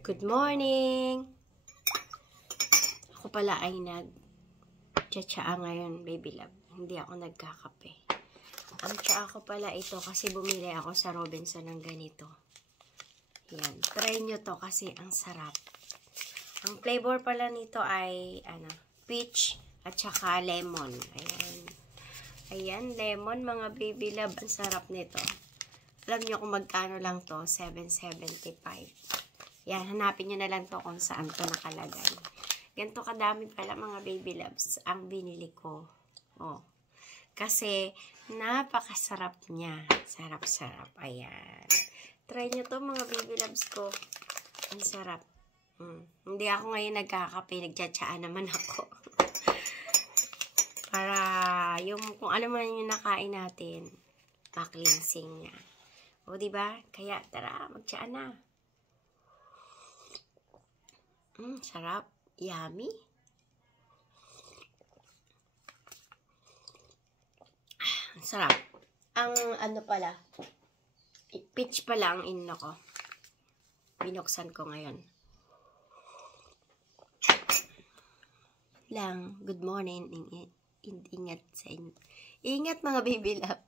Good morning! Ako pala ay nag-tsa-tsaa ngayon, baby love. Hindi ako nagkakape. Ang tsaa ko pala ito kasi bumili ako sa Robinson ng ganito. Yan. Try nyo to kasi ang sarap. Ang flavor pala nito ay peach at saka lemon. Ayan. Ayan, lemon mga baby love. Ang sarap nito. Alam nyo kung magkano lang to? $7.75. Yan, hanapin nyo na lang to kung saan to nakalagay. Ganito kadami pala mga baby loves ang binili ko. Oh. Kasi napakasarap niya. Sarap-sarap. Ayan. Try nyo to mga baby loves ko. Ang sarap. Hindi ako ngayon nagkakape. Nagtsatsaa naman ako. Para yung kung ano man yung nakain natin, pa-cleansing niya. O diba? Kaya tara, magtsaa na. Sarap. Yummy. Sarap. Ang ano pala, peach pala ang inno ko. Binuksan ko ngayon. Good morning. Ingat sa inyo. Ingat mga baby love.